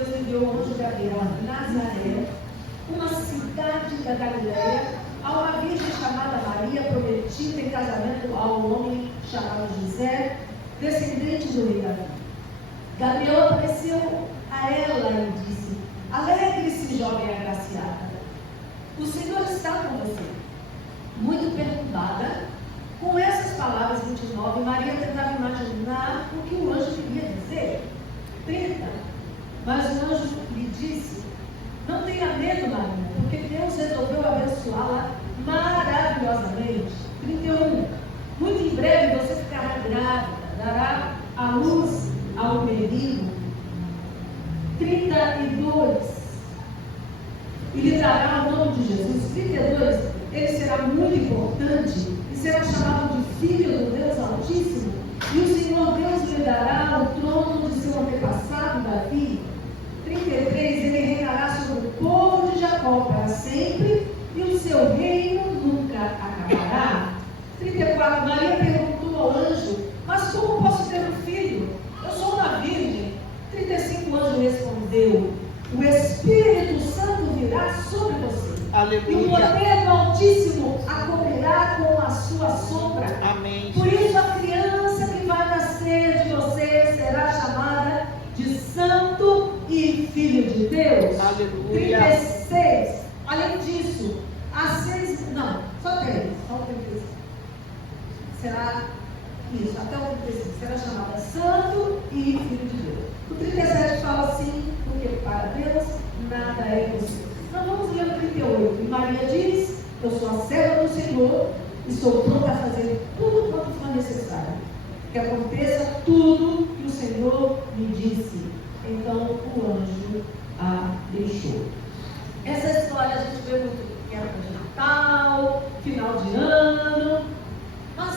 Deus enviou o anjo Gabriel a Nazaré, uma cidade da Galileia, a uma virgem chamada Maria, prometida em casamento a um homem chamado José, descendente do rei Davi. Gabriel apareceu a ela e disse: alegre-se, jovem agraciada, o Senhor está com você. Muito perturbada com essas palavras, 29, Maria tentava imaginar o que o anjo queria dizer. 30, mas o anjo lhe disse: não tenha medo, Maria, porque Deus resolveu abençoá-la maravilhosamente. 31, muito em breve você ficará grávida, dará à luz ao menino. 32, e lhe dará o nome de Jesus. 32, ele será muito importante e será chamado de Filho do Deus Altíssimo, e o Senhor Deus lhe dará o trono de seu antepassado Davi. 33, ele reinará sobre o povo de Jacó para sempre, e o seu reino nunca acabará. 34, Maria perguntou ao anjo: mas como posso ter um filho? Eu sou uma virgem. 35, o anjo respondeu: o Espírito Santo virá sobre você. Aleluia. E o poder do Altíssimo a cobrirá com a sua sombra. Amém. Por isso a criança que vai nascer de você será chamada de Santo e Filho de Deus. Aleluia. 36. Além disso, só 3. Será isso, até o 35. Será chamada Santo e Filho de Deus. O 37 fala assim: porque para Deus nada é impossível. Nós vamos ler o 38. E Maria diz: eu sou a serva do Senhor e sou pronta a fazer tudo quanto for necessário, que aconteça tudo que o Senhor me disse. Então o anjo a deixou. Essa história a gente vê muito em época de Natal, final de ano. Mas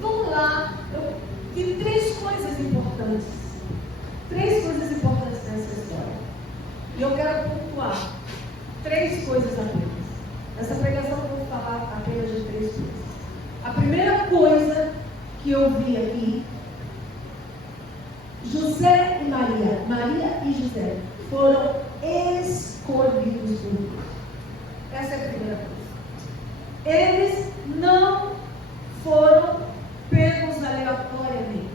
vamos lá, eu vi 3 coisas importantes. 3 coisas importantes nessa história. E eu quero pontuar 3 coisas apenas. Nessa pregação eu vou falar apenas de 3 coisas. A primeira coisa que eu vi aqui: José e Maria e José foram escolhidos por Deus. Essa é a primeira coisa. Eles não foram pegos aleatoriamente.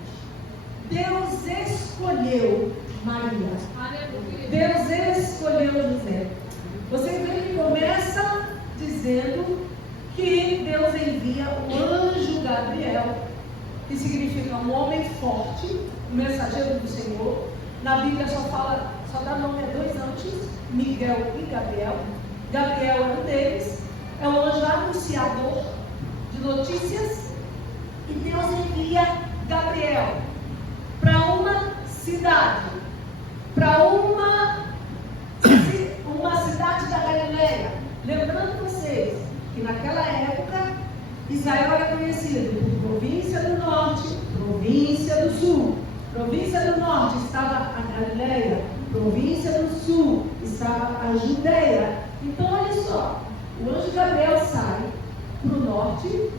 Deus escolheu Maria. Deus escolheu José. Você vê que começa dizendo que Deus envia o anjo Gabriel, que significa um homem forte, o mensageiro do Senhor. Na Bíblia só dá nome a 2 anjos, Miguel e Gabriel. Gabriel é um deles, é o anjo anunciador de notícias. E Deus envia Gabriel para uma cidade, para uma cidade da Galileia. Lembrando vocês que naquela época Israel era conhecido por província do norte, província do sul. Província do norte estava a Galileia, província do sul estava a Judeia. Então olha só, o anjo Gabriel sai para o norte,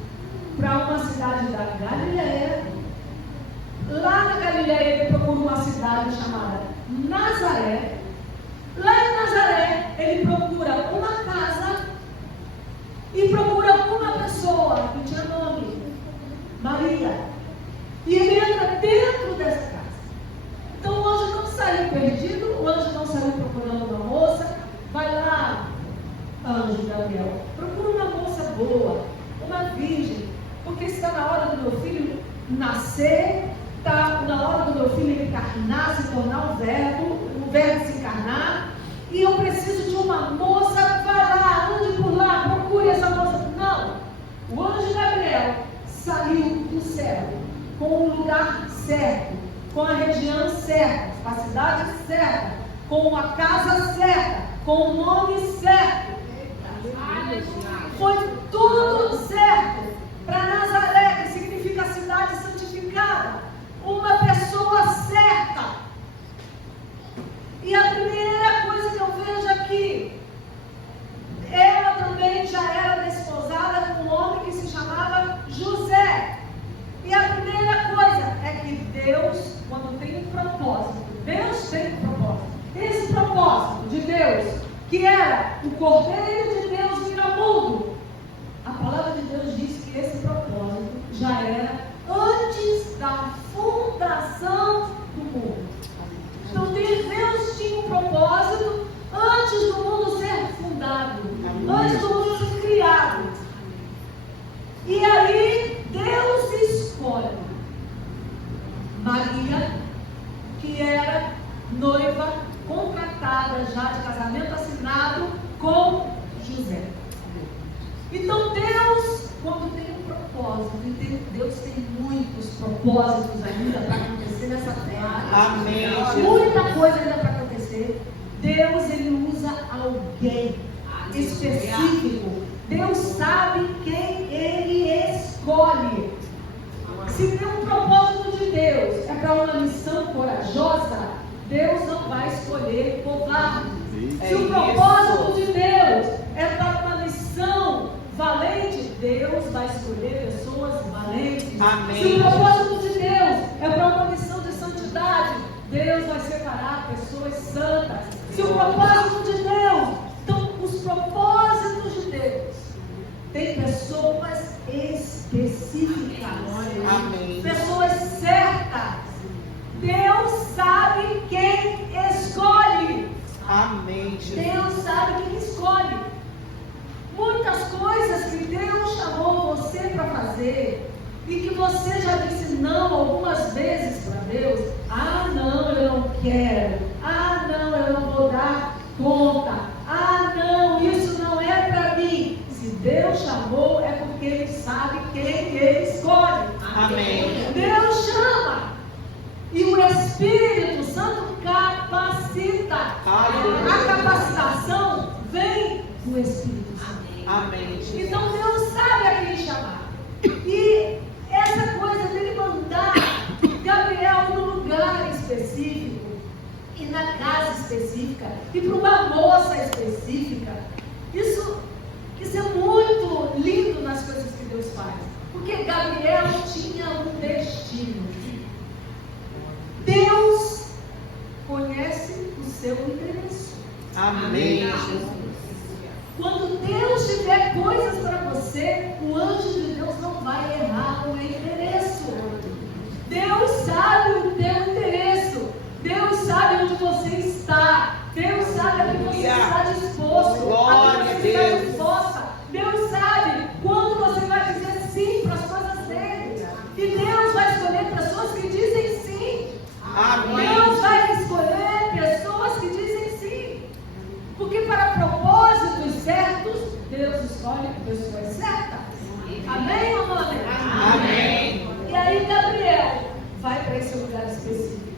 para uma cidade da Galileia. Lá na Galileia ele procura uma cidade chamada Nazaré. Lá em Nazaré ele procura uma casa e procura uma pessoa que tinha nome, Maria. E ele entra dentro dessa casa. Então o anjo não saiu perdido, o anjo não saiu procurando uma moça. Vai lá, anjo Gabriel, procura uma moça boa, uma virgem, porque está na hora do meu filho nascer, está na hora do meu filho encarnar, se tornar um verbo, o verbo se encarnar, e eu preciso de uma moça. Vai lá, ande por lá, procure essa moça. Não, o anjo Gabriel saiu do céu com o lugar certo, com a região certa, com a cidade certa, com a casa certa, com o nome certo. Foi tudo certo para Nazaré, que significa cidade santificada, uma pessoa certa. E a primeira coisa que eu vejo aqui, ela também já era desposada com um homem que se chamava José. E a primeira coisa é que Deus, quando tem um propósito, Deus tem um propósito. Esse propósito de Deus, que era o Cordeiro de Deus vir ao mundo, a palavra de Deus diz que esse propósito já era antes da fundação do mundo. Então Deus tinha um propósito antes do mundo ser fundado, antes do mundo ser criado. E aí Deus escolhe Maria, que era noiva, contratada já de casamento assinado com José. Então Deus, quando tem um propósito, e Deus tem muitos propósitos ainda para acontecer nessa terra. Amém. Muita coisa ainda para acontecer. Deus, Ele usa alguém específico. Deus sabe quem Ele escolhe. Se tem um propósito de Deus é para uma missão corajosa, Deus não vai escolher covarde. Se o propósito de Deus é para uma missão valente, Deus vai escolher pessoas valentes. Amém. Se o propósito de Deus é para uma missão de santidade, Deus vai separar pessoas santas. Se o propósito de Deus, então os propósitos de Deus tem pessoas específicas. Amém. Pessoas certas. Deus sabe quem escolhe. Amém, Jesus. Deus sabe quem escolhe. Muitas coisas que Deus chamou você para fazer e que você já disse não algumas vezes para Deus. Ah, não, eu não quero. Ah, não, eu não vou dar conta. Ah, não, isso não é para mim. Se Deus chamou, é porque Ele sabe quem Ele escolhe. Amém. Deus chama. E o Espírito Santo capacita. A capacitação vem do Espírito Santo. Amém. Então Deus sabe a quem chamar. E essa coisa dele mandar Gabriel num lugar específico, e na casa específica, e para uma moça específica, isso é muito lindo nas coisas que Deus faz. Porque Gabriel tinha um destino. Deus conhece o seu endereço. Amém. Quando Deus tiver coisas para você, o anjo de Deus não vai errar o endereço. Deus sabe o teu endereço. Deus sabe onde você está. Deus sabe a que você está disposto. Glória a que a você está Deus. disposta. Deus sabe quando você vai dizer sim para as coisas dele. E Deus vai escolher pessoas que dizem sim. Amém. Deus vai escolher pessoas que dizem sim. Porque para propósitos certos, Deus escolhe pessoas certas. Amém, mamãe? Amém. E aí Gabriel vai para esse lugar específico.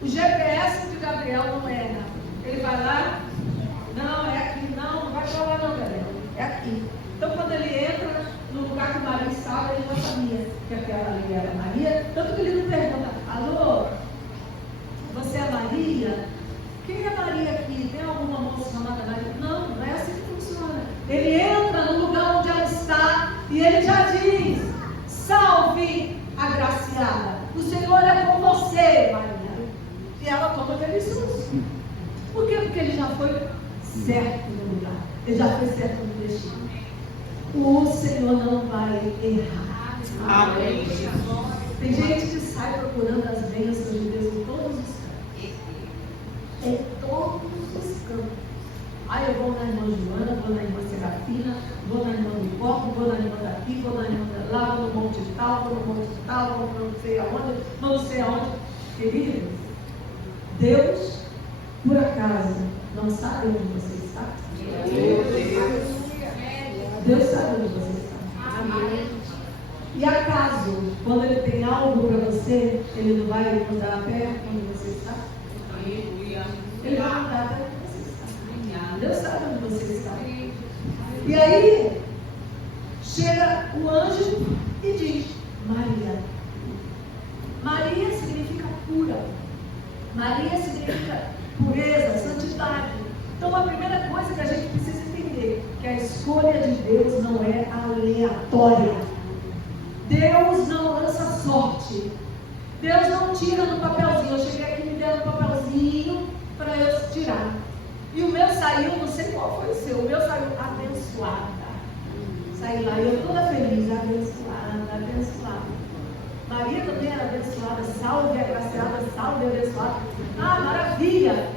O GPS de Gabriel não erra. Ele vai lá, não, é aqui, não vai para lá não, Gabriel. É aqui. Então quando ele entra no lugar que Maria estava, ele já sabia que aquela ali era Maria. Tanto que ele não pergunta, alô, você é Maria? Quem é Maria aqui? Tem alguma moça chamada Maria? Não, não é assim que funciona. Ele entra no lugar onde ela está e ele já diz, salve agraciada, o Senhor é com você, Maria. E ela toma aquele susto. Por quê? Porque ele já foi certo no lugar. Ele já foi certo no destino. O Senhor não vai errar. Amém. Tem gente que sai procurando as bênçãos de Deus em todos os campos. Em todos os campos. Aí eu vou na irmã Joana, vou na irmã Serafina, vou na irmã do Corpo, vou na irmã daqui, vou na irmã de lá, vou no monte tal, vou no monte tal, vou não sei aonde, não sei aonde. Queridos, Deus, por acaso, não sabe onde você está? Deus sabe onde você está. Amém. E acaso, quando Ele tem algo para você, Ele não vai mandar perto onde você está? Ele vai mandar perto onde você está. Deus sabe onde você está. E aí, chega o anjo e diz, Maria. Maria significa pura. Maria significa pureza, santidade. Então a primeira coisa que a gente precisa entender, que a escolha de Deus não é aleatória. Deus não lança sorte. Deus não tira no papelzinho. Eu cheguei aqui e me deram um papelzinho para eu tirar. E o meu saiu, não sei qual foi o seu, o meu saiu abençoada. Saí lá e eu toda feliz, abençoada, abençoada. Maria também era abençoada, salve, agraciada, salve, abençoada. Ah, maravilha!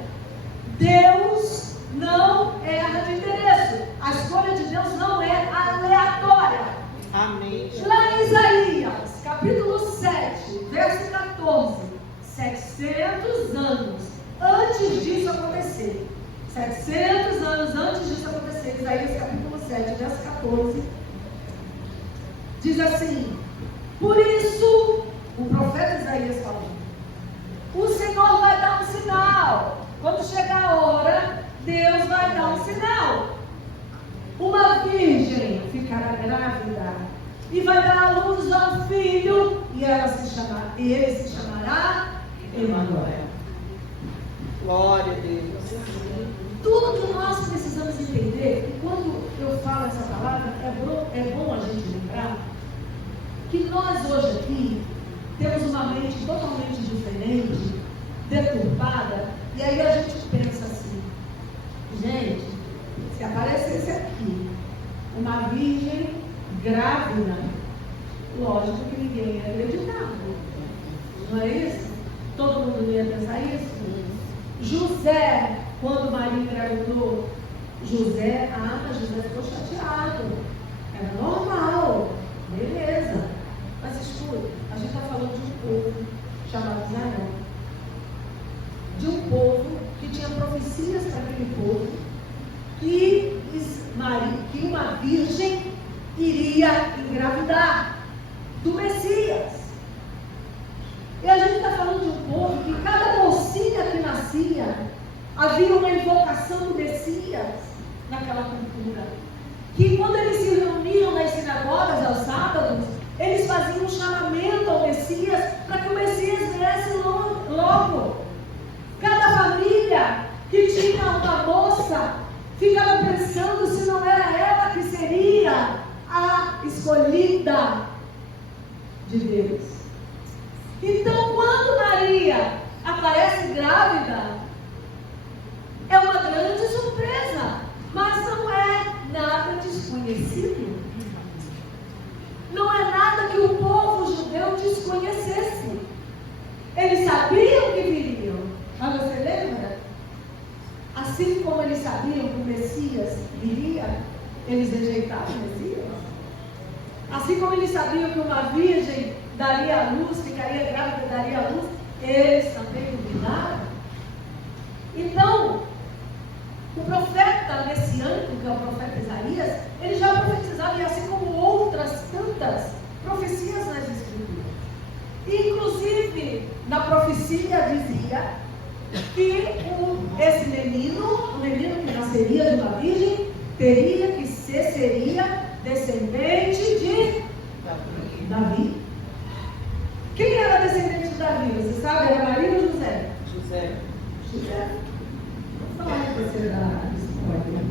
Deus não erra de endereço. A escolha de Deus não é aleatória. Amém. Lá em Isaías, capítulo 7, verso 14. 700 anos antes disso acontecer. 700 anos antes disso acontecer. Isaías capítulo 7, verso 14. Diz assim: por isso, o profeta Isaías falou, o Senhor vai dar um sinal. Quando chegar a hora, Deus vai dar um sinal. Uma virgem ficará grávida e vai dar à luz a um filho, e ele se chamará Emanuel. Glória a Deus. Tudo que nós precisamos entender, e quando eu falo essa palavra, é bom a gente lembrar que nós hoje aqui temos uma mente totalmente diferente, deturpada, e aí a gente pensa assim, gente, se aparecesse aqui uma virgem grávida, lógico que ninguém ia acreditar, não é isso? Todo mundo não ia pensar isso? José, quando Maria engravidou, José ficou chateado, era normal, beleza. Mas escuta, a gente está falando de um povo chamado Israel. De um povo que tinha profecias para aquele povo, que uma virgem iria engravidar do Messias. E a gente está falando de um povo que cada mocinha que nascia, havia uma invocação do Messias naquela cultura. Que quando eles se reuniam nas sinagogas aos sábados, eles faziam um chamamento ao Messias para que o Messias viesse logo. Cada família que tinha uma moça ficava pensando se não era ela que seria a escolhida de Deus. Então, quando Maria aparece grávida, é uma grande surpresa, mas não é nada desconhecido. Não é nada que o povo judeu desconhecesse. Eles sabiam que viriam. Mas você lembra? Assim como eles sabiam que o Messias viria, eles rejeitaram o Messias. Assim como eles sabiam que uma virgem daria a luz, ficaria grávida, daria a luz, eles também duvidaram. Então, o profeta messiânico, que é o profeta Isaías, ele já profetizava, e assim como outras tantas profecias nas Escrituras. Inclusive, na profecia dizia que esse menino, o menino que nasceria de uma virgem, seria descendente de Davi. Quem era descendente de Davi? Você sabe? Era Maria ou José? José. José. Não vai acontecer da história.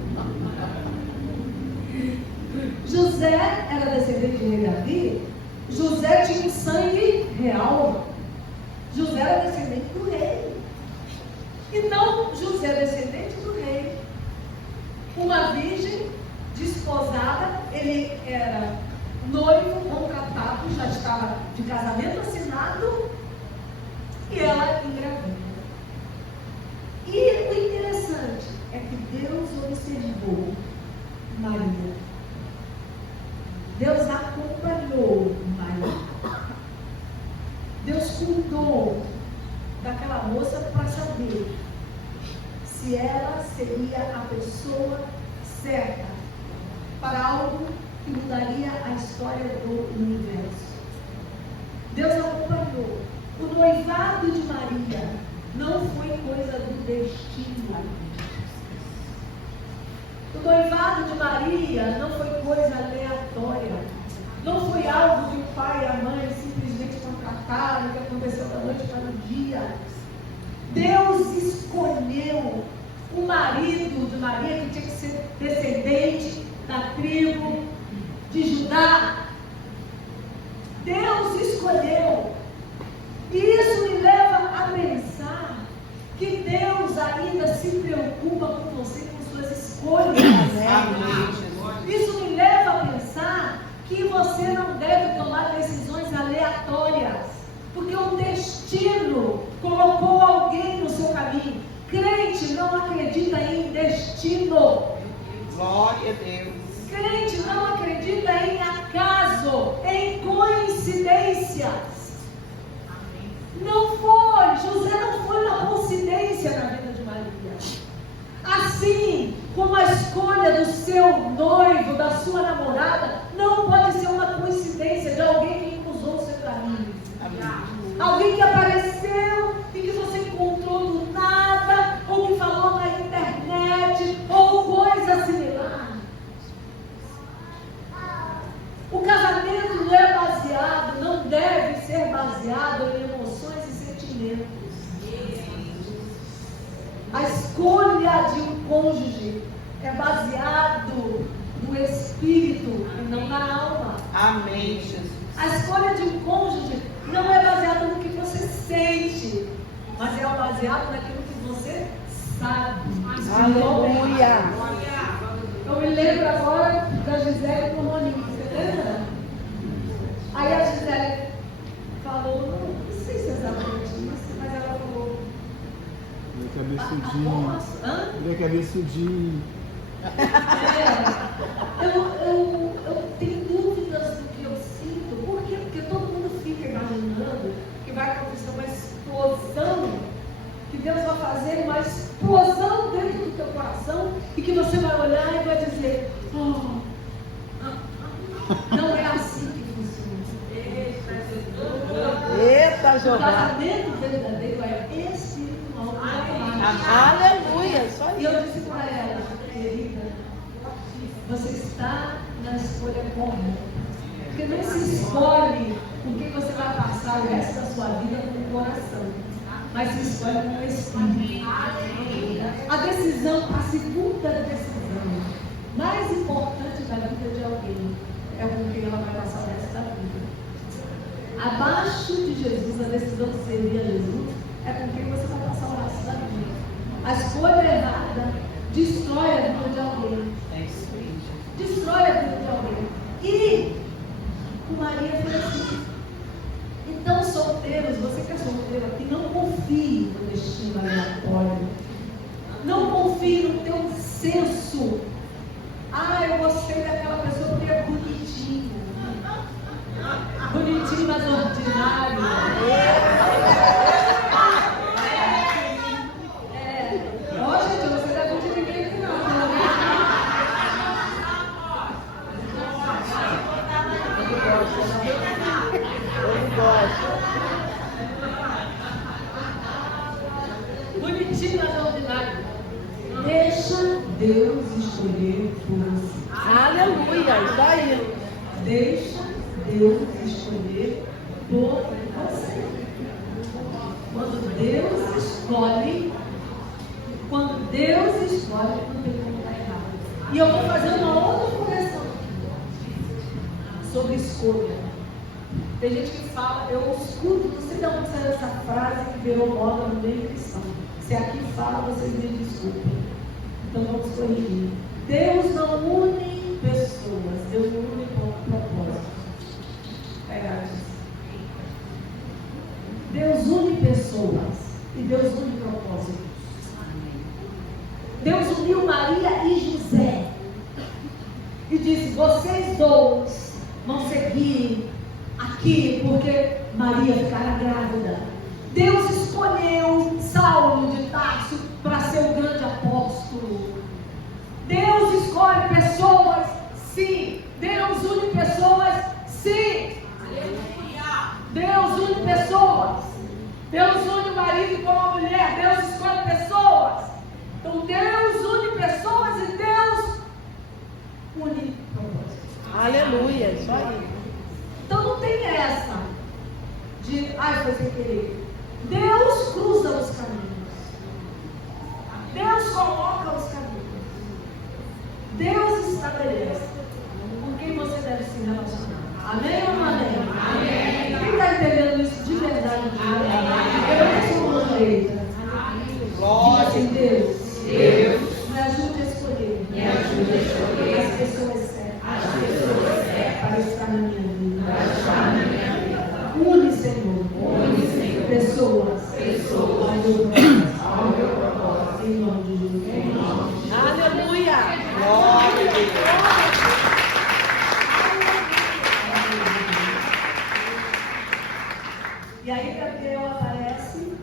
José era descendente de Davi. José tinha um sangue real. José era descendente do rei. Então, José é descendente do rei. Uma virgem desposada, ele era noivo, contratado, já estava de casamento assinado, e ela engravida. E o interessante é que Deus observou Maria. Deus acompanhou Maria. Deus cuidou daquela moça para saber se ela seria a pessoa certa para algo que mudaria a história do universo. Deus acompanhou. O noivado de Maria não foi coisa do destino. O noivado de Maria não foi coisa aleatória. Não foi algo que o pai e a mãe simplesmente contrataram, que aconteceu da noite para o dia. Deus escolheu o marido de Maria, que tinha que ser descendente da tribo de Judá. Deus escolheu. E isso me leva a pensar que Deus ainda se preocupa com Glória a Deus. Crente não acredita em acaso, em coincidências. Não foi, José não foi uma coincidência na vida de Maria. Assim como a escolha do seu noivo, da sua namorada, não pode ser uma coincidência de alguém que cruzou o seu caminho. Alguém que apareceu e que você encontrou do nada, ou que falou na internet, ou coisa similar. O casamento não é baseado, não deve ser baseado em emoções e sentimentos. A escolha de um cônjuge é baseado no espírito e não na alma. Amém, Jesus. A escolha de um cônjuge não é baseada no que você sente, mas é baseado naquilo que você sabe. Aleluia. Eu me lembro agora da Gisele com o Roninho, você lembra? Aí a Gisele falou, não sei se é exatamente isso, mas ela falou. Ele é cabeçudinho. Ele é cabeçudinho. Eu tenho dúvidas do que eu sinto. Por quê? Porque todo mundo fica imaginando que vai acontecer uma explosão, que Deus vai fazer uma explosão dentro do teu coração e que você vai olhar e vai dizer, não é assim que funciona. Eita, O Jeová. casamento verdadeiro é espiritual. Aleluia. Só E eu isso. disse para ela, querida, você está na escolha correta. Porque não se escolhe o que você vai passar o resto da sua vida com o coração, mas se escolhe com o espírito. A decisão, a segunda decisão mais importante da vida de alguém é com quem ela vai passar o resto da vida. Abaixo de Jesus, a decisão de servir a Jesus é com quem você vai passar o resto da vida. A escolha errada destrói a vida de alguém. Destrói a vida de alguém. E com Maria foi assim. Então, solteiros, você que é solteiro aqui, não confie no destino aleatório. Não confie no teu senso. Eu gostei daquela pessoa porque é bonitinho. Bonitinho, mas ordinário. Gente, você não é de ninguém aqui não. Eu gosto. Bonitinho, mas ordinário. Deixa Deus escolher por você. Aleluia. Isso aí. Deixa Deus escolher por você. Quando Deus escolhe, não tem como estar errado. E eu vou fazer uma outra correção sobre escolha. Tem gente que fala, eu escuto, não sei de onde saiu essa frase que virou moda no meio cristão. Se aqui fala, vocês me desculpem. Então vamos corrigir. Deus não une pessoas, Deus une propósitos. Deus une pessoas e Deus une propósitos. Deus uniu Maria e José e disse, vocês dois vão seguir aqui porque Maria ficará grávida. Deus escolheu Saulo de Tarso para ser o grande apóstolo. Deus escolhe pessoas, sim. Deus une pessoas, sim. Deus une pessoas. Deus une o marido com a mulher. Deus escolhe pessoas. Então Deus une pessoas e Deus une propósitos. Aleluia. Isso aí. Então não tem essa de, foi sem querer. Deus cruza os caminhos. Deus coloca os caminhos. Deus estabelece com quem você deve se relacionar. Amém ou não amém? Amém. Quem está entendendo isso de verdade? Eu sou uma direita. Diga assim, Deus. Me ajude a escolher. As pessoas certas. Para estar na minha vida. Une, Senhor. Pessoas. Ao meu propósito. Em nome de Jesus. Aleluia. Aleluia. Glória a Deus. E aí Gabriel aparece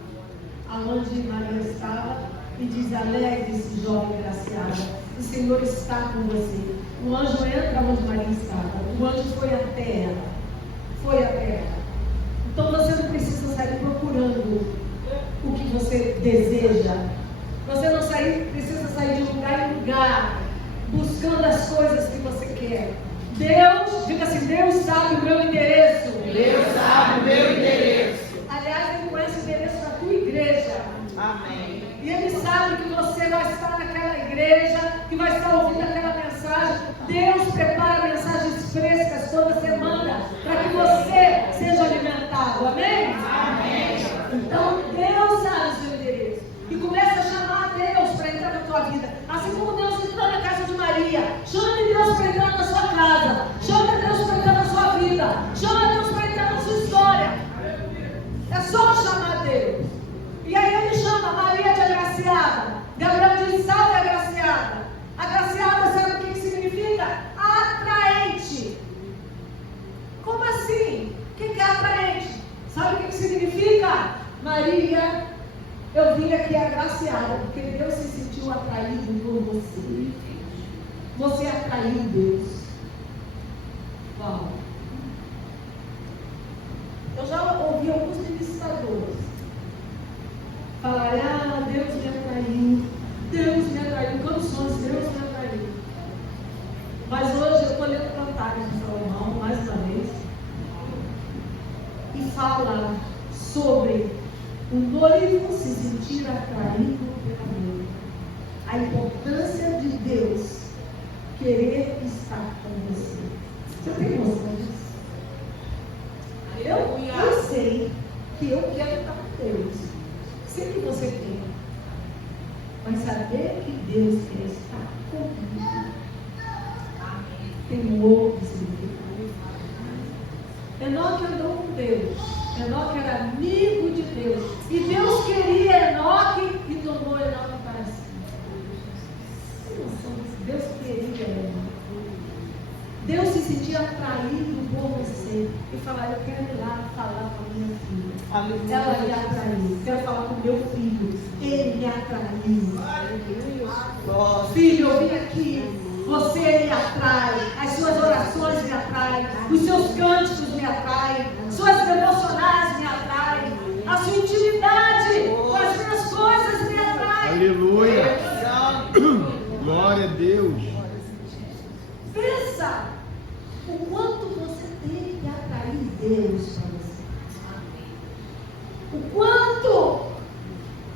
aonde Maria estava e diz: alegre-se, jovem agraciada, o Senhor está com você. O anjo entra onde Maria estava. O anjo foi até ela. Foi até ela. Então você não precisa sair procurando o que você deseja. Você não precisa sair de lugar em lugar buscando as coisas que você quer. Deus, diga assim: Deus sabe o meu endereço. Deus sabe o meu endereço. Aliás, Ele conhece o endereço da tua igreja. Amém. E Ele sabe que você vai estar naquela igreja, que vai estar ouvindo aquela mensagem. Deus prepara mensagens frescas toda semana para que você seja alimentado. Amém? Amém. Então, Deus sabe o seu endereço. E começa a chamar a Deus para entrar na tua vida. Assim como Deus entrou na casa de Maria. Chame Deus para entrar na sua casa. Chame Deus para entrar na sua vida. Chame Deus para entrar na sua história. É só chamar Deus. E aí Ele chama Maria de agraciada. Gabriel diz: salve agraciada. Agraciada, sabe o que significa? Atraente. Como assim? O que é atraente? Sabe o que significa? Maria, eu vim aqui agraciada, porque Deus se sentiu atraído por você. Você atraiu Deus. Uau. Eu já ouvi alguns ministradores falarem: ah, Deus me atraiu. Deus me atraiu. Condições, Deus me atraiu. Mas hoje eu estou lendo Cantares de Salomão, mais uma vez, e fala sobre o noivo se sentir atraído pela noiva. A importância de Deus querer estar com você. Você tem noção disso? Eu sei que eu quero estar com Deus. Sei que você quer. Mas saber que Deus quer estar comigo tem um outro significado. Enoque andou com Deus. Enoque era amigo de Deus. E Deus queria Enoque e tomou Enoque para si. Deus queria Enoque. Deus se sentia atraído por você e falava: eu quero ir lá falar com a minha filha. Aleluia. Ela me atraiu. Quero falar com meu filho. Ele me atraiu. Filho, eu vim aqui. Você me atrai. As suas orações me atraem. Os seus cânticos me atraem. Suas devocionais me atraem. A sua intimidade com as minhas coisas me atrai. Aleluia. Glória a Deus. Pensa o quanto você tem que atrair Deus para você. O quanto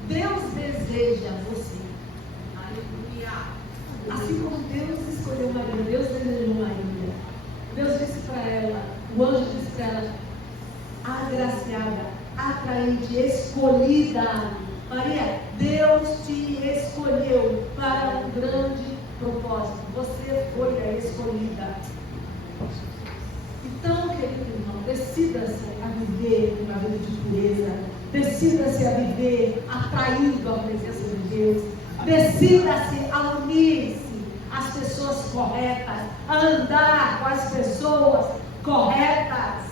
Deus deseja você. Assim como Deus escolheu Maria, Deus desejou Maria. Deus disse para ela, o anjo disse para ela: agraciada, atraente, escolhida. Maria, Deus te escolheu para um grande propósito. Você foi a escolhida. Então, querido irmão, decida-se a viver uma vida de pureza. Decida-se a viver atraindo a presença de Deus. Decida-se a unir-se às pessoas corretas, a andar com as pessoas corretas.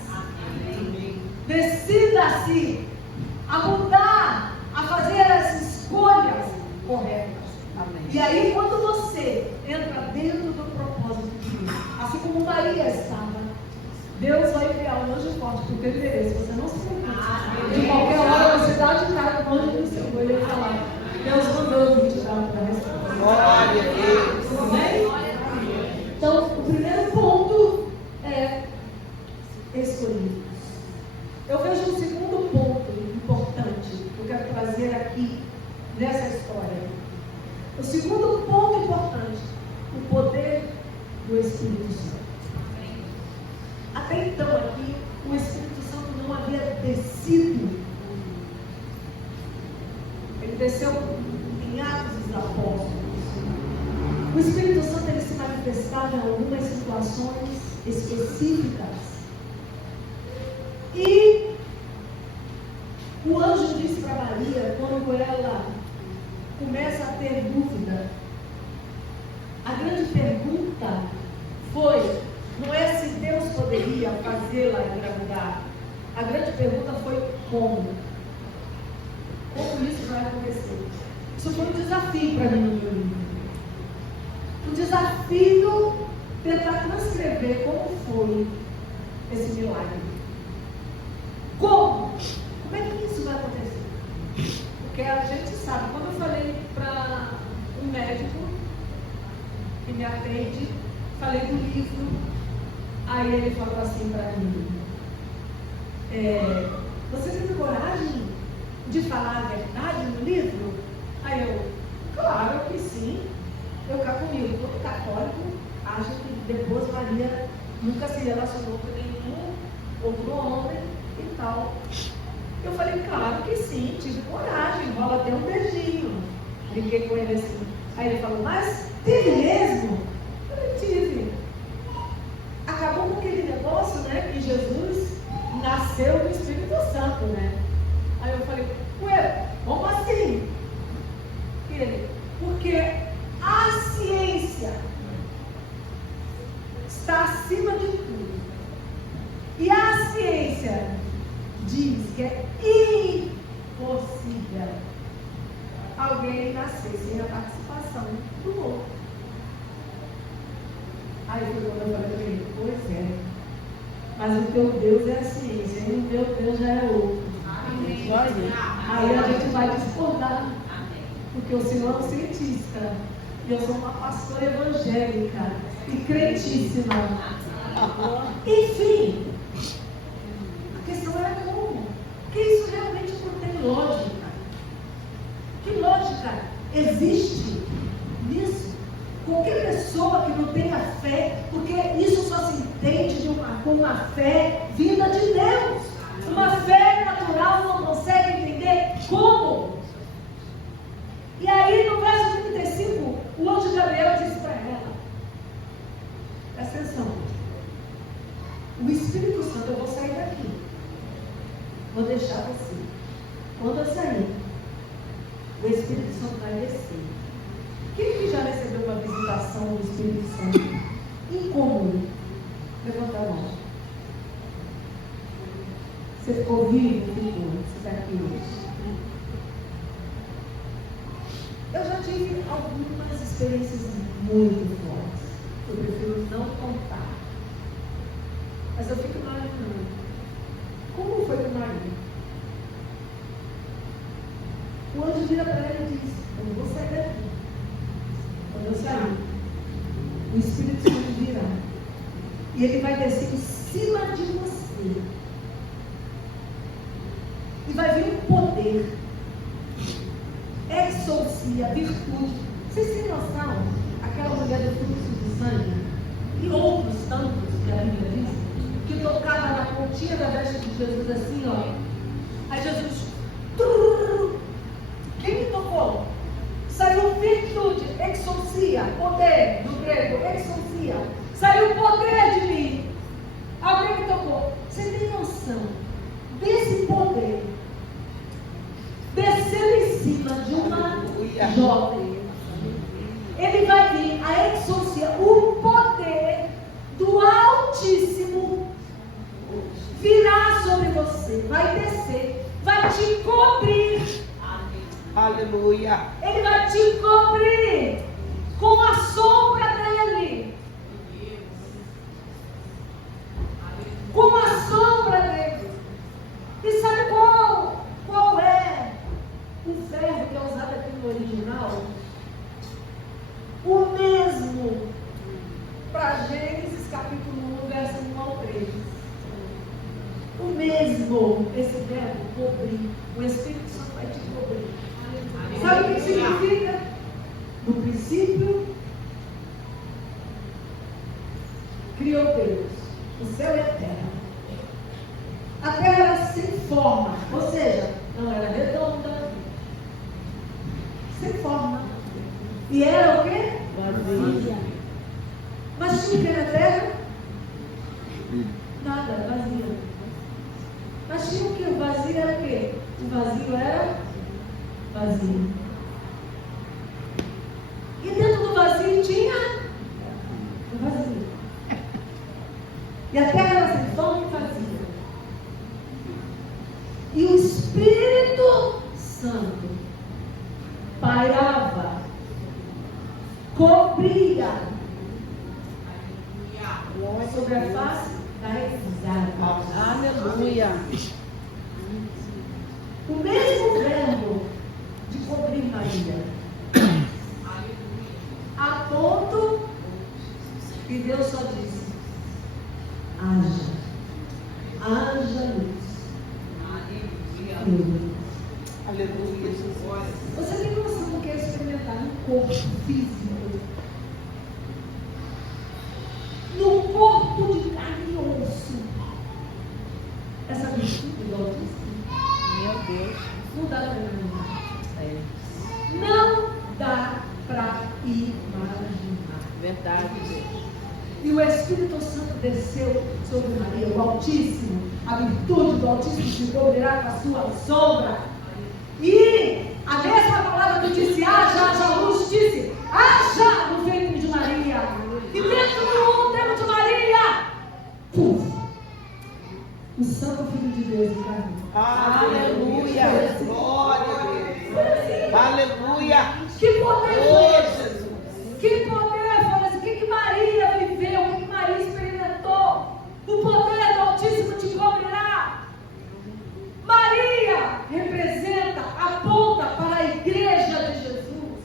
Decida-se a mudar, a fazer as escolhas corretas. Amém. E aí, quando você entra dentro do propósito de Deus, assim como Maria estava, Deus vai enviar um anjo forte para o teu endereço. Você não se preocupe. De qualquer hora você dá de cara com o anjo do Senhor. Ele vai falar: Deus mandou eu vir te dar uma resposta. Glória a Deus. Amém? Então, o primeiro ponto é escolhidos. Eu vejo um segundo ponto importante que eu quero trazer aqui nessa história. O segundo ponto importante: o poder do Espírito Santo. Até então aqui, o Espírito Santo não havia descido. Ele desceu em Atos dos Apóstolos. O Espírito Santo ele se manifestava em algumas situações específicas. E o anjo disse para Maria, quando ela começa a ter dúvida, A grande pergunta foi, não é se Deus poderia fazê-la engravidar. A grande pergunta foi como. Como isso vai acontecer? Isso foi um desafio para mim no meu livro. Um desafio tentar transcrever como foi esse milagre. Como? Como é que isso vai acontecer? Porque a gente sabe, quando eu falei para um médico que me atende, falei do livro, aí ele falou assim para mim, você tem coragem de falar a verdade no livro? Aí eu, claro que sim. Eu cá comigo, todo católico acha que depois Maria nunca se relacionou com nenhum outro homem e tal. Eu falei, claro que sim, tive coragem, rola até um beijinho. Brinquei com ele assim. Aí ele falou, mas teve mesmo? Eu falei, tive. Acabou com aquele negócio, né, que Jesus nasceu do Espírito Santo, né? Aí eu falei, ué, como assim? Porque a ciência está acima de tudo. E a ciência diz que é impossível alguém nascer sem a participação do outro. Aí foi quando eu falei para ele, pois é, mas o teu Deus é a ciência, e o teu Deus já é outro. Amém. Aí a gente vai discordar, porque o senhor é um cientista, e eu sou uma pastora evangélica, e crentíssima. Enfim, a questão era como? Porque isso realmente não tem lógica. Que lógica existe nisso? Qualquer pessoa que não tenha fé, porque isso só se entende com uma fé vinda de Deus. Uma fé natural não consegue entender como. E aí no verso 35, o anjo Gabriel disse para ela, presta atenção, o Espírito Santo, eu vou sair daqui, vou deixar você. Quando eu sair, o Espírito Santo vai descer. Quem que já recebeu uma visitação do Espírito Santo incomum? Levanta a mão. Você ficou vivo? Ficou. Você está aqui hoje. Eu já tive algumas experiências muito fortes. Eu prefiro não contar. Mas eu fico imaginando. Como foi com Maria? O anjo vira para ela e diz, eu não vou sair daqui. Quando eu sair, o Espírito Santo virá. E ele vai descer em cima de você. E vai vir um poder. Exorcia, virtude. Vocês têm noção? Aquela mulher do fluxo de sangue e outros tantos que a Bíblia diz, que tocava na pontinha da veste de Jesus assim, ó. Aí Jesus, quem me tocou? Saiu virtude, exorcia, poder, no grego, exorcia. Saiu poder de mim. Alguém me tocou. Você tem noção desse poder descendo em cima de uma jovem? Ele vai vir a exorciar o poder do Altíssimo, virá sobre você, vai descer, vai te cobrir. Aleluia. Ele vai te cobrir com a sombra dele. Com a sombra dele. E sabe qual é o verbo que é usado aqui no original? O mesmo para Gênesis capítulo 1, verso 1 ao 3. O mesmo, esse verbo, cobrir. O Espírito Santo vai te cobrir. Sabe o que significa? No princípio, criou Deus o céu e a terra. A terra era sem forma, ou seja, não era redonda, sem forma. E era o quê? Vazia. Mas tinha o que na terra? Nada, vazia. Mas tinha o que? O vazio era o quê? O vazio era vazio. E dentro do vazio que tinha um vazio. E a terra era sem forma e vazia. E o Espírito Santo pairava, cobria sobre a face das águas. Aleluia. O mesmo verbo de cobrir Maria, a ponto que Deus só disse: haja luz. Aleluia, Jesus. Você tem noção do que é experimentar no corpo físico? No corpo de carne e osso. Essa virtude do Altíssimo. Meu Deus. Não dá para imaginar. Não dá para imaginar. Verdade, Deus. E o Espírito Santo desceu sobre Maria, o Altíssimo. A virtude do Altíssimo se cobrirá com a sua sombra. E a mesma palavra que disse: haja luz, disse: haja no ventre de Maria. E dentro do útero de Maria, puf, o Santo Filho de Deus encarnou. Aleluia. Glória a Deus. Aleluia. Que poder foi Oh, esse? Jesus. Que poder foi esse? O que Maria viveu? O que Maria experimentou? O poder do Altíssimo te cobrirá. Maria representa, aponta para a igreja de Jesus.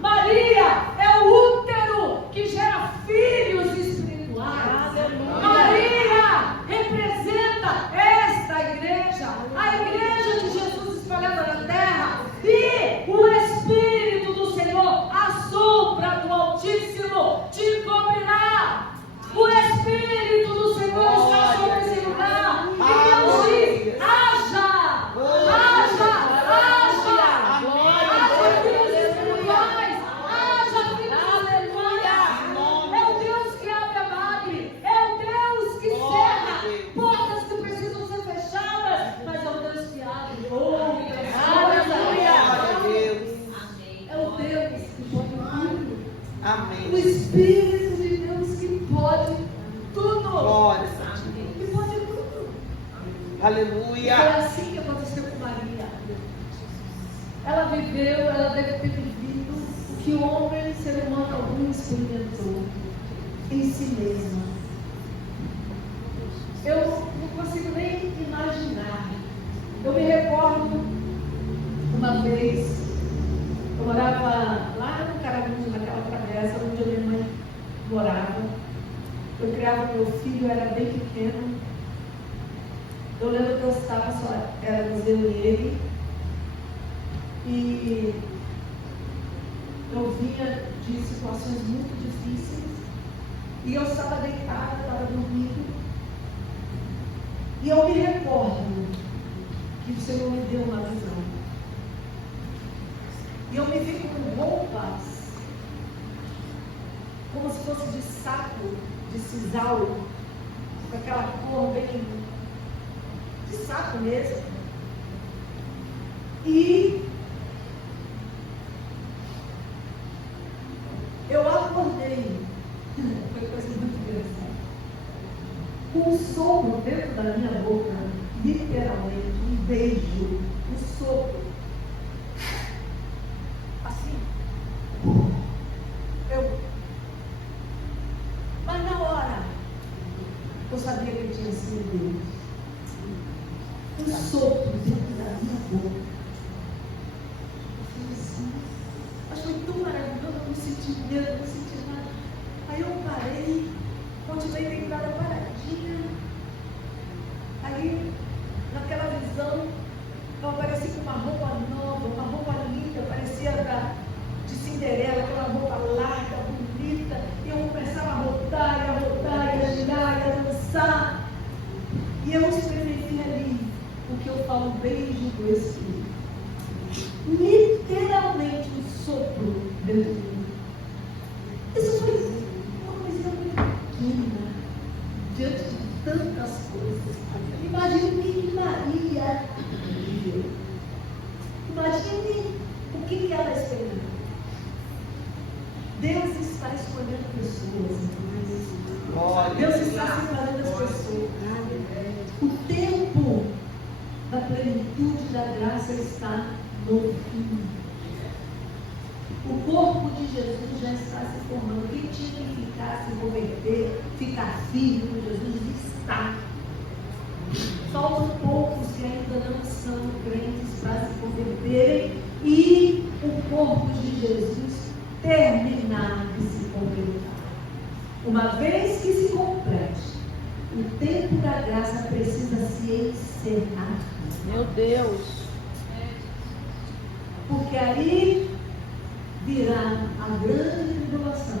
Maria é o útero que gera filhos espirituais. Aleluia. Maria representa esta igreja, a igreja de Jesus espalhada na terra. E o Espírito do Senhor, a sombra do Altíssimo, te cobrirá. O Espírito do Senhor está sobre esse lugar. E Deus diz: haja filhos espirituais, haja filhos espirituais. É o Deus que abre a madre, é o Deus que cerra portas que precisam ser fechadas, mas é o Deus que abre. Aleluia. É o Deus que pode tudo. Amém. O Espírito de Deus que pode tudo. Glória. Que pode tudo. Aleluia. Foi assim que aconteceu com Maria. Ela viveu, ela deve ter vivido o que homem, ser humano algum experimentou em si mesma. Eu não consigo nem imaginar. Eu me recordo uma vez, eu morava lá no Caramujo, naquela travessa onde a minha mãe morava. Eu criava meu filho, eu era bem pequeno. Eu lembro que eu estava só, éramos eu e ele. E eu vinha de situações muito difíceis. E eu estava deitada, estava dormindo. E eu me recordo que o Senhor me deu uma visão. E eu me vi com roupas, como se fosse de saco, de sisal, com aquela cor bem de saco mesmo. E eu acordei, foi coisa muito engraçada, com um sopro dentro da minha boca, literalmente, um beijo, um sopro, assim, mas na hora, eu sabia que tinha sido Deus, um sopro dentro da minha boca. Eu fiz assim, mas foi tão maravilhoso, eu não senti medo, não senti nada. Aí eu parei, continuei deitada paradinha. Aí, naquela visão, eu apareci com uma roupa nova, uma roupa linda, parecia de Cinderela, aquela roupa larga, bonita. E eu começava a rodar, e a girar, e a dançar. E eu experimentei ali o que eu falo, beijo do Espírito. Literalmente um sopro dentro de mim. Isso foi uma coisa muito pequena diante de tantas coisas. Imagine o que Maria viveu. Imagine o que ela experimentou. Deus está escolhendo pessoas. Glória. Deus está separando as pessoas. O tempo da plenitude da graça está no fim. O corpo de Jesus já está se formando. Quem tinha que ficar, se converter, ficar firme com Jesus, está. Faltam poucos que ainda não são crentes para se converterem e o corpo de Jesus terminar de se completar. Uma vez que se complete, o tempo da graça precisa se encerrar. Meu Deus. Porque aí virá a grande tribulação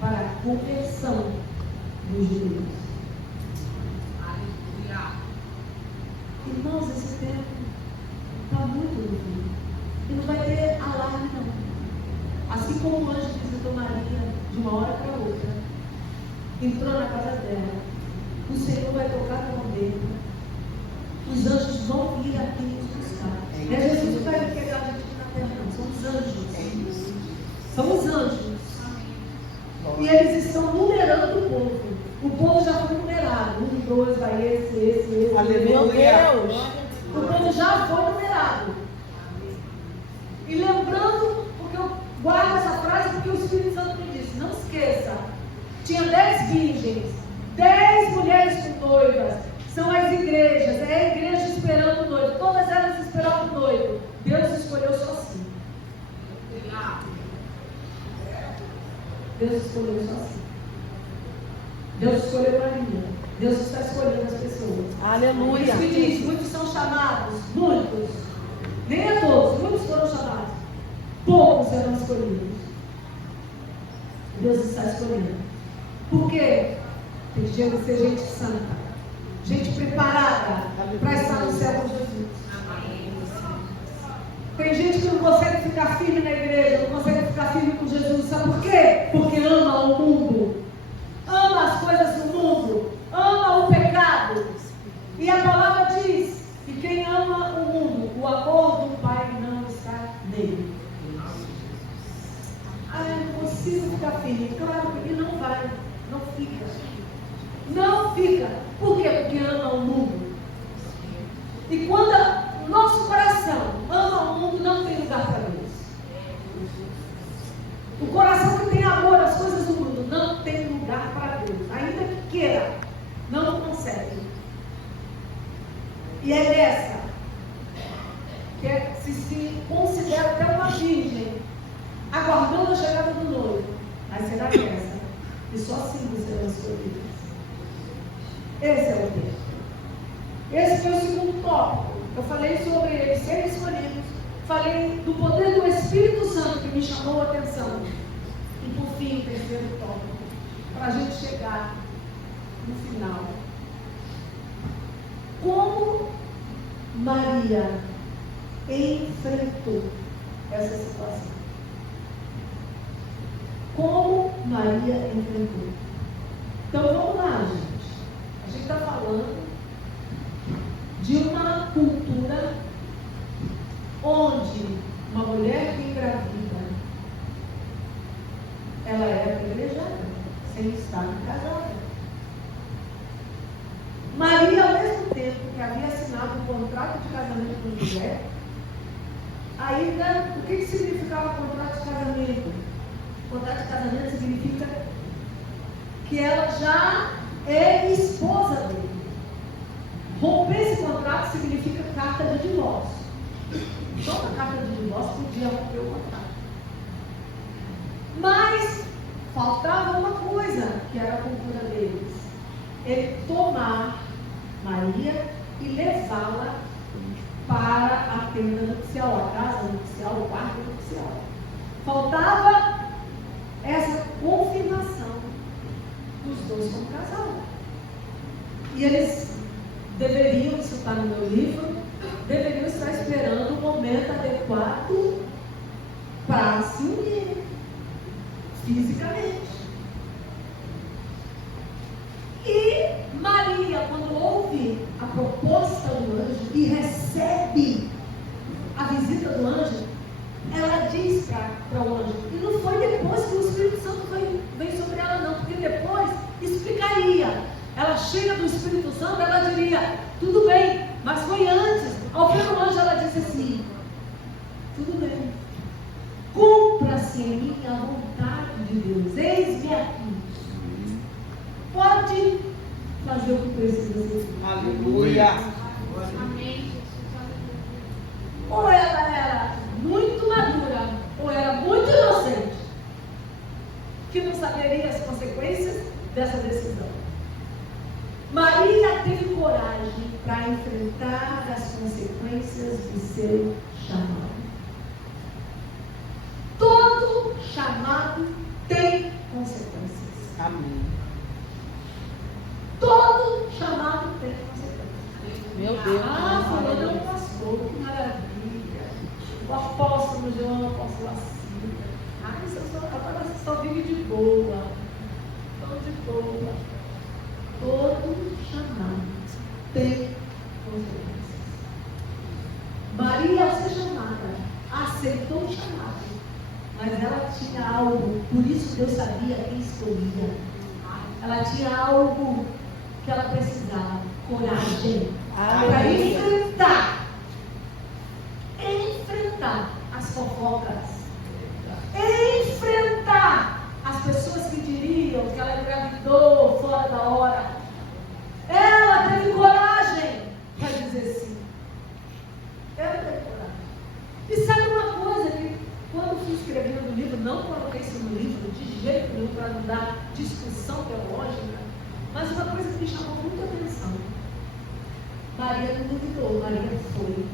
para a conversão dos judeus. Irmãos, esse tempo está muito no fim. E não vai ter alarme, não. Assim como o anjo visitou Maria de uma hora para outra, entrou na casa dela, o Senhor vai tocar a bandeira. Os anjos vão vir aqui nos buscar. Não é Jesus que vai pegar a gente aqui na terra, não. São os anjos. São os anjos. E eles estão numerando o povo. O povo já foi numerado. 1, 2, vai esse. Aleluia. Meu Deus. O povo já foi numerado. E lembrando, porque eu guardo essa frase, porque o Espírito Santo me disse, não esqueça, tinha 10 virgens, 10 mulheres com noivas, são as igrejas, é a igreja esperando o noivo, todas elas esperavam o noivo. Deus escolheu só 5. Deus escolheu só 5. Deus escolheu Maria. Deus está escolhendo as pessoas. Aleluia. Por isso que diz, muitos são chamados, muitos. Nem a todos, muitos foram chamados. Poucos serão escolhidos. Deus está escolhendo. Por quê? Tem que ser gente santa. Gente preparada para estar no céu com Jesus. Tem gente que não consegue ficar firme na igreja, não consegue ficar firme com Jesus. Sabe por quê? Porque ama o mundo. Ama as coisas do mundo. Ama o pecado. E a palavra diz que quem ama o mundo, o amor do Pai não está nele. Eu não consigo ficar firme. Claro que ele não vai. Não fica. Não fica. Por quê? Porque ama o mundo. E quando o nosso coração ama o mundo, não tem lugar para Deus. O coração que tem amor às coisas do mundo não tem lugar para Deus. Ainda que queira, não consegue. E é nessa que se considera até uma virgem, aguardando a chegada do noivo. Mas será que essa? E só assim serão escolhidas. Esse é o texto. Esse foi o segundo tópico. Eu falei sobre eles serem escolhidos. Falei do poder do Espírito Santo que me chamou a atenção. E por fim, o terceiro tópico. Para a gente chegar no final. Como Maria enfrentou essa situação? Como Maria enfrentou? Então vamos lá, gente. A gente está falando de uma cultura onde uma mulher que engravida, ela é privilegiada, sem estar casada. Maria, ao mesmo tempo que havia assinado um contrato de casamento com José, ainda, o que significava contrato de casamento? Contrato de casamento significa que ela já é esposa dele. Romper esse contrato significa carta de divórcio. Toda carta de divórcio podia romper o contrato. Mas faltava uma coisa, que era a cultura deles. Ele tomar Maria e levá-la para a tenda nupcial, a casa nupcial, o quarto nupcial. Faltava essa confirmação dos dois como casal. E eles deveriam, isso está no meu livro, deveriam estar esperando o momento adequado para se unir fisicamente. E Maria, quando ouve a proposta do anjo e recebe a visita do anjo, ela diz para o anjo, e não foi depois que o Espírito Tudo bem. Cumpra-se em mim a vontade de Deus. Eis-me aqui. Pode fazer o que precisa ser. Aleluia. Amém. Ou ela era muito madura, ou era muito inocente, que não saberia as consequências dessa decisão. Maria teve coragem para enfrentar as consequências de seu chamado. Todo chamado tem consequências. Amém. Todo chamado tem consequências. Meu Deus. Fulano é um pastor, que maravilha. O apóstolo João, o apóstolo Cida. Agora você só vive de boa. Tão de boa. Todo chamado tem consequências. Maria, ao ser chamada, aceitou o chamado. Mas ela tinha algo, por isso Deus sabia quem escolhia. Ela tinha algo que ela precisava, coragem, para enfrentar as fofocas, enfrentar as pessoas que diriam que ela engravidou fora da hora. Ela teve coragem para dizer sim. Ela teve coragem. E sabe uma coisa que quando fui escrevendo o livro, não coloquei isso no livro de jeito nenhum para não dar discussão teológica, mas uma coisa que me chamou muita atenção. Maria não duvidou, Maria foi.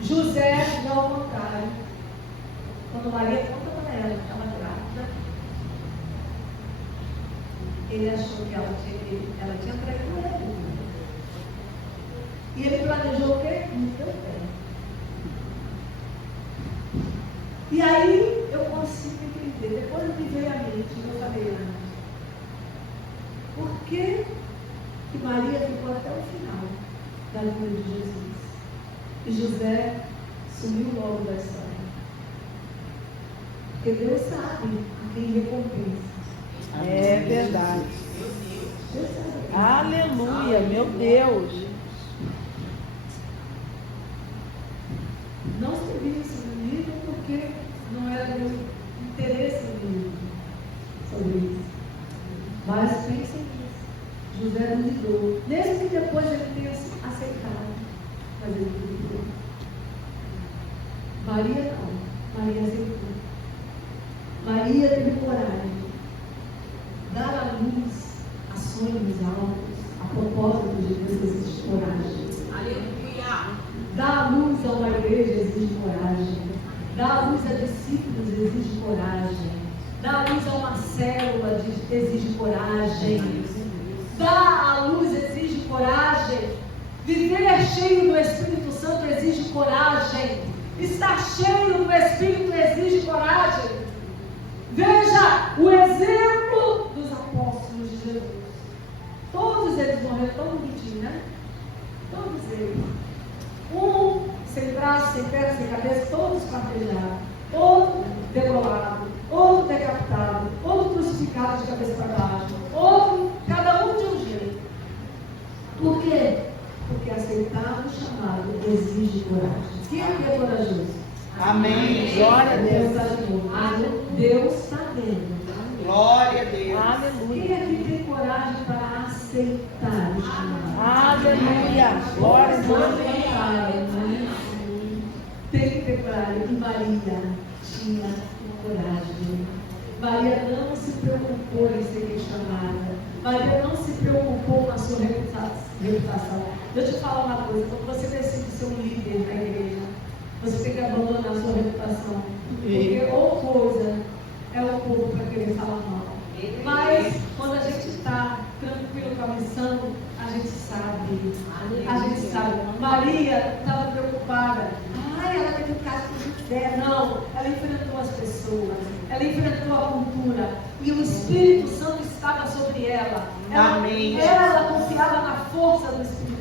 José, já ao contrário, quando Maria conta para ela que estava grávida, ele achou que ela tinha traído ele. E ele planejou o quê? Não deu pé. E aí eu consigo entender, depois me veio à mente, eu falei, por que Maria ficou até o final da vida de Jesus? E José sumiu logo da história. Porque Deus sabe a quem recompensa. É verdade. Deus sabe. Aleluia, meu Deus. Não escrevi isso no livro porque não era meu interesse no livro sobre isso. Mas pensem nisso. José duvidou. Mesmo que depois ele tenha aceitado. Mas ele duvidou. Maria não. Maria aceitou. Maria teve coragem de dar à luz a sonhos altos. A propósito de Deus existe coragem. Aleluia. Dar à luz a uma igreja exige coragem. Dar à luz a discípulos exige coragem. Dar à luz a uma célula exige coragem. Dar à luz exige coragem. Viver cheio do Espírito Santo exige coragem. Estar cheio do Espírito exige coragem. Veja o exemplo dos apóstolos de Jesus. Todos eles morreram tão bonitinho, né? Todos eles. Um sem braço, sem perna, sem cabeça, todos esquartejados, outro degolado, outro decapitado, outro crucificado de cabeça para baixo, outro, cada um de um jeito. Por quê? Porque aceitar o chamado exige coragem. Quem aqui é corajoso? Amém. Glória a Deus. Deus está vendo. Glória a Deus. Aleluia. Quem aqui tem coragem para aceitar o chamado? Aleluia. Glória a Deus. Tem que ter coragem. E Maria tinha coragem. Maria não se preocupou em ser chamada. Maria não se preocupou com a sua reputação. Deixa eu te falar uma coisa. Quando você decide ser um líder na igreja, você tem que abandonar a sua reputação. Porque ou coisa é o povo para querer falar mal. Mas quando a gente está tranquilo com a missão, a gente sabe. A gente sabe. Maria estava preocupada. Ela teve um caso de fé. Não, ela enfrentou as pessoas. Ela enfrentou a cultura. E o Espírito Santo estava sobre ela. Ela confiava na força do Espírito